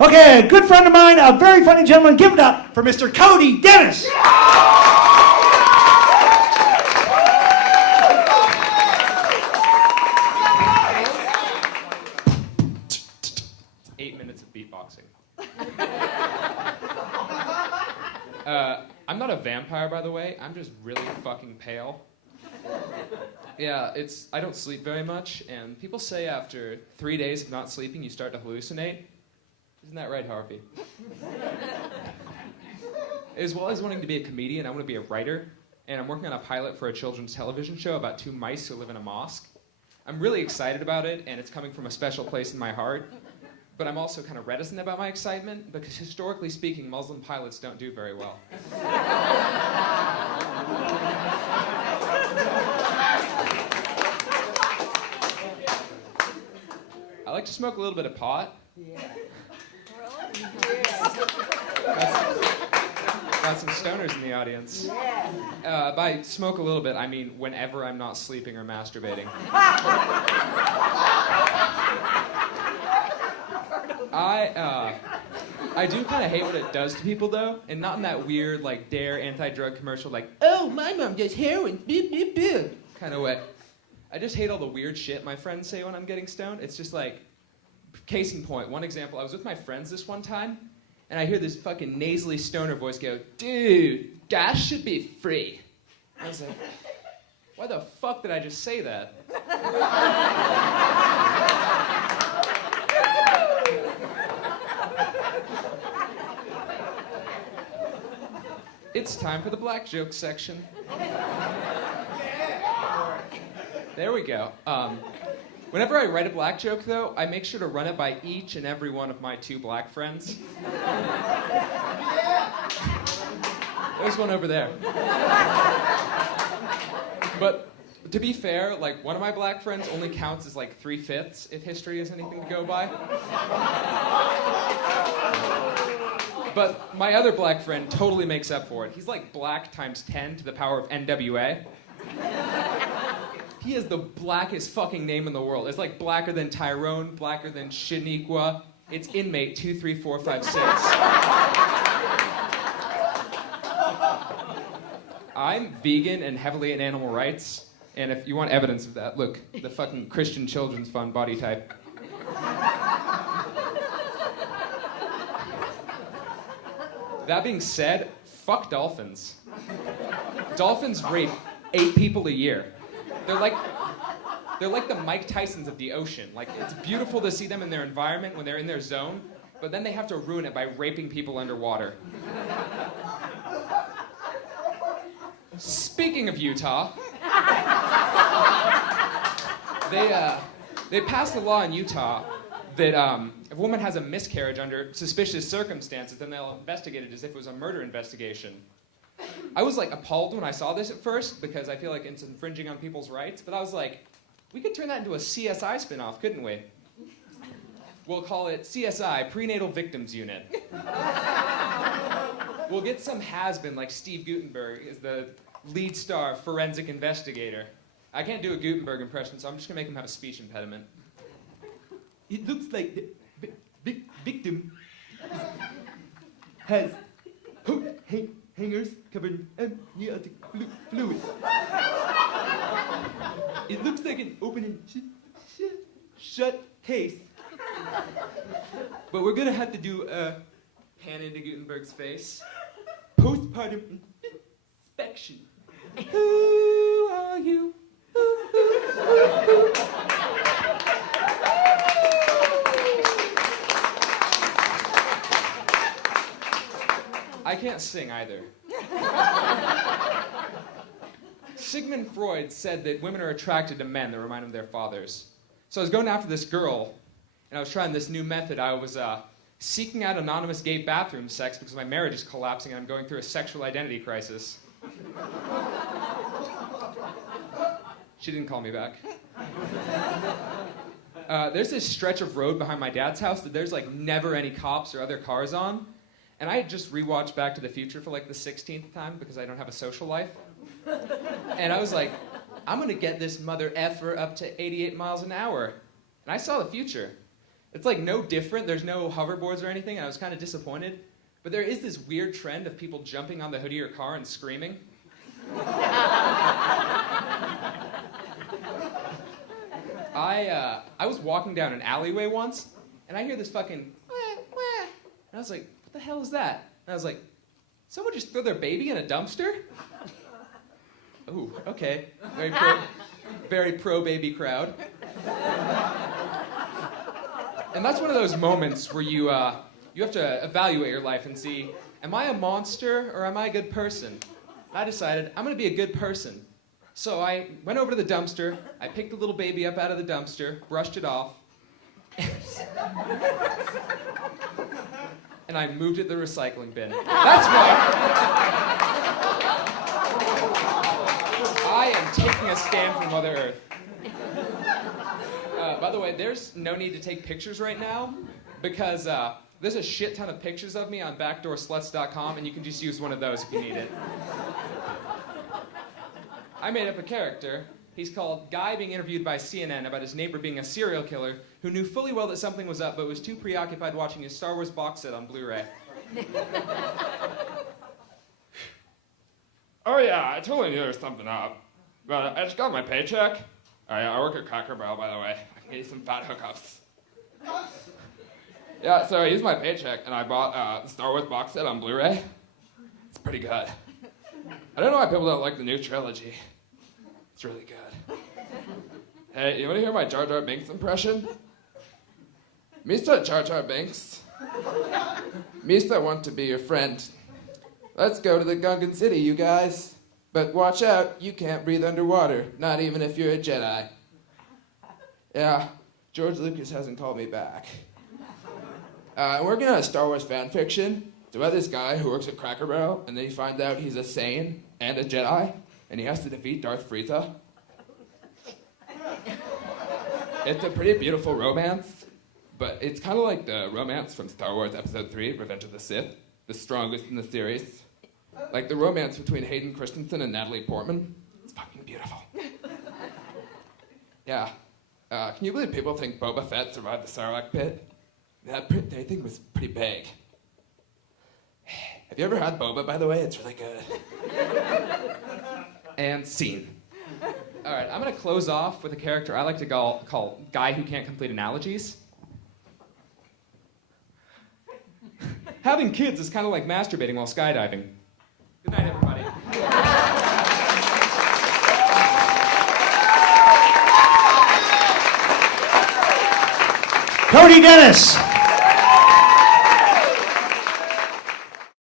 Okay, a good friend of mine, a very funny gentleman. Give it up for Mr. Kody Dennis. 8 minutes of beatboxing. I'm not a vampire, by the way. I'm just really fucking pale. Yeah, I don't sleep very much, and people say after 3 days of not sleeping, you start to hallucinate. Isn't that right, Harvey? As well as wanting to be a comedian, I want to be a writer, and I'm working on a pilot for a children's television show about 2 mice who live in a mosque. I'm really excited about it, and it's coming from a special place in my heart. But I'm also kind of reticent about my excitement, because historically speaking, Muslim pilots don't do very well. I like to smoke a little bit of pot. Yeah. Got some stoners in the audience. Yeah. By smoke a little bit, I mean whenever I'm not sleeping or masturbating. I do kind of hate what it does to people, though, and not in that weird, like, Dare anti-drug commercial, like, oh, my mom does heroin, beep, beep, beep, kind of way. I just hate all the weird shit my friends say when I'm getting stoned. It's just like, case in point, one example, I was with my friends this one time, and I hear this fucking nasally stoner voice go, dude, gas should be free. I was like, why the fuck did I just say that? It's time for the black joke section. There we go. Whenever I write a black joke, though, I make sure to run it by each and every one of my 2 black friends. There's one over there. But to be fair, like, one of my black friends only counts as like 3/5 if history is anything to go by. But my other black friend totally makes up for it. He's like black times 10 to the power of NWA. He has the blackest fucking name in the world. It's like blacker than Tyrone, blacker than Shaniqua. It's inmate 23456. I'm vegan and heavily in animal rights. And if you want evidence of that, look, the fucking Christian Children's Fund body type. That being said, fuck dolphins. Dolphins rape 8 people a year. They're like the Mike Tysons of the ocean. Like, it's beautiful to see them in their environment when they're in their zone, but then they have to ruin it by raping people underwater. Speaking of Utah, they passed a law in Utah that if a woman has a miscarriage under suspicious circumstances, then they'll investigate it as if it was a murder investigation. I was like appalled when I saw this at first because I feel like it's infringing on people's rights, but I was like, we could turn that into a CSI spinoff, couldn't we? We'll call it CSI, Prenatal Victims Unit. We'll get some has-been like Steve Guttenberg as the lead star forensic investigator. I can't do a Gutenberg impression, so I'm just gonna make him have a speech impediment. It looks like the victim has coat hangers covered in amniotic fluid. It looks like an open and shut case. But we're gonna have to do a Pan into Gutenberg's face. postpartum inspection. Who are you? I can't sing either. Sigmund Freud said that women are attracted to men that remind them of their fathers. So I was going after this girl, and I was trying this new method. I was seeking out anonymous gay bathroom sex because my marriage is collapsing and I'm going through a sexual identity crisis. She didn't call me back. There's this stretch of road behind my dad's house that there's like never any cops or other cars on. And I had just rewatched Back to the Future for like the 16th time because I don't have a social life. And I was like, I'm gonna get this mother effer up to 88 miles an hour. And I saw the future. It's like no different. There's no hoverboards or anything, and I was kind of disappointed. But there is this weird trend of people jumping on the hood of your car and screaming. I was walking down an alleyway once, and I hear this fucking wah, wah. And I was like, what the hell is that? And I was like, someone just threw their baby in a dumpster? Ooh, okay. Very pro baby crowd. And that's one of those moments where you have to evaluate your life and see, am I a monster or am I a good person? I decided I'm gonna be a good person. So I went over to the dumpster, I picked the little baby up out of the dumpster, brushed it off, and I moved it to the recycling bin. That's right! I am taking a stand for Mother Earth. By the way, there's no need to take pictures right now because there's a shit ton of pictures of me on backdoorsluts.com and you can just use one of those if you need it. I made up a character. He's called Guy being interviewed by CNN about his neighbor being a serial killer who knew fully well that something was up but was too preoccupied watching his Star Wars box set on Blu-ray. Oh yeah, I totally knew there was something up. But I just got my paycheck. I work at Cracker Barrel, by the way. I can get you some fat hookups. Yeah, so I used my paycheck and I bought the Star Wars box set on Blu-ray. It's pretty good. I don't know why people don't like the new trilogy. It's really good. Hey, you want to hear my Jar Jar Binks impression? Mr. Jar Jar Binks. Mista want to be your friend. Let's go to the Gungan City, you guys. But watch out, you can't breathe underwater, not even if you're a Jedi. Yeah, George Lucas hasn't called me back. I'm working on a Star Wars fan fiction. It's about this guy who works at Cracker Barrel, and then he finds out he's a Saiyan and a Jedi, and he has to defeat Darth Frieza. It's a pretty beautiful romance, but it's kind of like the romance from Star Wars Episode 3, Revenge of the Sith, the strongest in the series. Like the romance between Hayden Christensen and Natalie Portman. It's fucking beautiful. Yeah. Can you believe people think Boba Fett survived the Sarlacc pit? That thing was pretty big. Have you ever had boba, by the way? It's really good. And scene. All right, I'm gonna close off with a character I like to call Guy Who Can't Complete Analogies. Having kids is kind of like masturbating while skydiving. Good night, everybody. Kody Dennis.